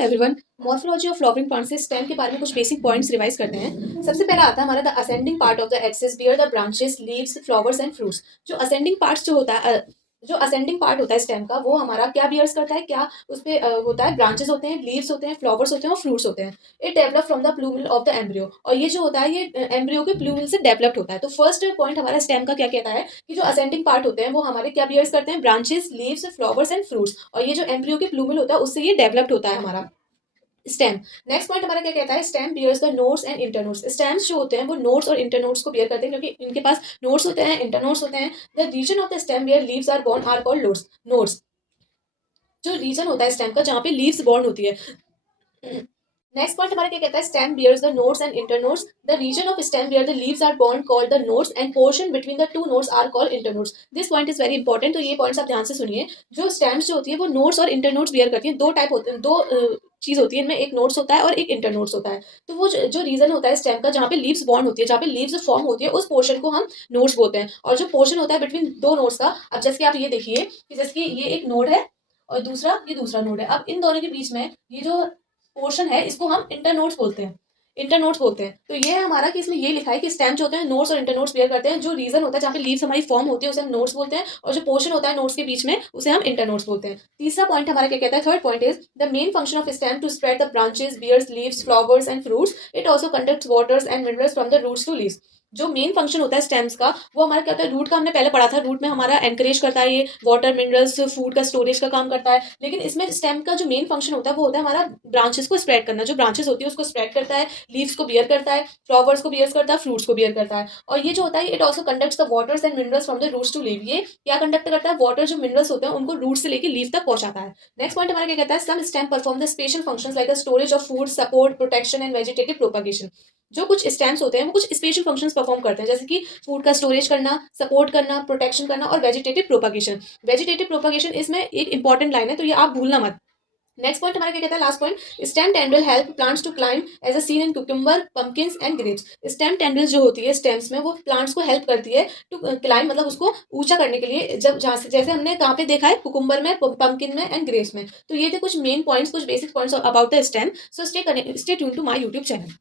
Everyone, morphology of flowering plant से stem के बारे में कुछ बेसिक पॉइंट्स रिवाइज करते हैं। सबसे पहला आता है हमारा the ascending part of the axis bear the branches leaves flowers and fruits. जो असेंडिंग पार्ट्स जो होता है जो असेंडिंग पार्ट होता है स्टेम का, वो हमारा क्या बियर्स करता है, क्या उस पे होता है, ब्रांचेस होते हैं, लीव्स होते हैं, फ्लावर्स होते हैं और फ्रूट्स होते हैं। It develop from the प्लूमिल of the embryo, और ये जो होता है ये एम्ब्रियो के प्लूमिल से डेवलप्ड होता है। तो फर्स्ट पॉइंट हमारा स्टेम का क्या कहता है कि जो असेंडिंग पार्ट होते हैं वो हमारे क्या बियर्स करते हैं, branches, leaves, flowers and fruits, और ये जो एम्ब्रियो के प्लूमिल होता है उससे ये डेवलप्ड होता है हमारा स्टेम। नेक्स्ट पॉइंट हमारा क्या कहता है, stem bears the nodes and internodes. Stems जो होते हैं वो नोड्स और इंटरनोड्स को बियर करते हैं, क्योंकि इनके पास नोड्स होते हैं, इंटरनोड्स होते हैं। The region of the stem where leaves are born are called nodes. जो रीजन होता है स्टेम का जहाँ पे लीव्स बोर्न होती है। नेक्स्ट पॉइंट हमारा क्या कहता है, stem bears the nodes and internodes. The region of stem bear the leaves are born called the nodes and portion between the two nodes are called internodes. This point is very important, तो ये points आप ध्यान से सुनिए। जो stems जो होती है वो नोड्स और इंटरनोड्स बियर करती है। दो टाइप होते हैं, दो चीज होती है इनमें, एक नोड्स होता है और एक इंटरनोड्स होता है। तो वो जो रीजन होता है स्टेम का जहाँ पे लीव्स बॉर्न होती है, जहाँ पे लीव्स फॉर्म होती है, उस पोर्शन को हम नोड्स बोलते हैं। और जो पोर्शन होता है बिटवीन दो नोड्स का, अब जैसे कि आप ये देखिए कि जैसे कि ये एक नोड है और ये दूसरा नोड है। अब इन दोनों के बीच में ये जो पोर्शन है इसको हम इंटरनोड्स बोलते हैं। इंटरनोड्स बोलते हैं। तो ये है हमारा कि इसमें ये लिखा है कि स्टेम जो होते हैं नोड्स और इंटरनोड्स पेयर करते हैं। जो रीजन होता है जहाँ पे लीव्स हमारी फॉर्म होती है उसे हम नोड्स बोलते हैं, और जो पोर्शन होता है नोड्स के बीच में उसे हम इंटरनोड्स बोलते हैं। तीसरा पॉइंट हमारा क्या कहता है, third point is the main function of stem to spread the branches bears leaves flowers and fruits. It also conducts waters and minerals from the roots to leaves. जो मेन फंक्शन होता है stems का, वो हमारा क्या होता है, root का हमने पहले पढ़ा था। रूट में हमारा एनकरेज करता है, ये वाटर मिनरल्स फूड का स्टोरेज का काम करता है। लेकिन इसमें स्टेम का जो मेन फंक्शन होता है वो होता है हमारा ब्रांचेस को स्प्रेड करना। जो ब्रांचेस होती है उसको स्प्रेड करता है, लीव्स को बियर करता है, फ्लावर्स को बियर करता है, फ्रूट्स को बियर करता है। और ये जो होता है it also conducts the waters and minerals from the roots to leave. ये क्या कंडक्ट करता है, वाटर जो मिनरल्स होते हैं उनको रूट से लेकर लीव तक पहुंचाता है। नेक्स्ट पॉइंट हमारा क्या कहता है, some stem perform the special functions like the storage of food, support, protection and vegetative propagation. जो कुछ स्टेम्स होते हैं वो कुछ स्पेशल फंक्शंस परफॉर्म करते हैं, जैसे कि फूड का स्टोरेज करना, सपोर्ट करना, प्रोटेक्शन करना और वेजिटेटिव प्रोपगेशन। वेजिटेटिव प्रोपगेशन इसमें एक इंपॉर्टेंट लाइन है, तो ये आप भूलना मत। नेक्स्ट पॉइंट हमारा क्या कहता है, last point, stem tendril help plants to climb as a seen in cucumber, pumpkins and grapes. Stem tendrils जो होती है स्टेम्स में, वो प्लांट्स को हेल्प करती है टू क्लाइंब, मतलब उसको ऊंचा करने के लिए। जब जहाँ से जैसे हमने कहाँ पे देखा है, कुकुम्बर में, पंपकिन में एंड ग्रेप्स में। तो ये थे कुछ मेन पॉइंट्स, कुछ basic points about the stem. So stay tune to my YouTube channel.